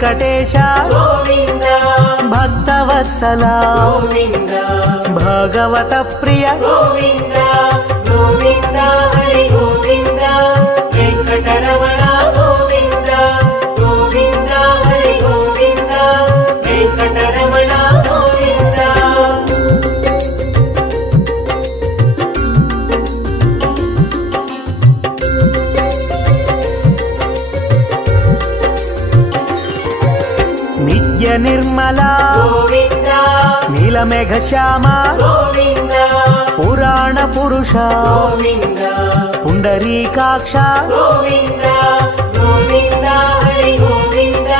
వెంకటేశ గోవింద భక్తవత్సల గోవింద భాగవత ప్రియ గోవింద గోవింద హరి గోవింద వెంకటరమణ గోవింద గోవింద హరి గోవింద వెంకటరమణ గోవింద నిత్య నిర్మల గోవింద నీలమేఘ శ్యామ గోవింద పురాణ పురుష గోవింద పుండరీకాక్ష గోవింద గోవింద హరి గోవింద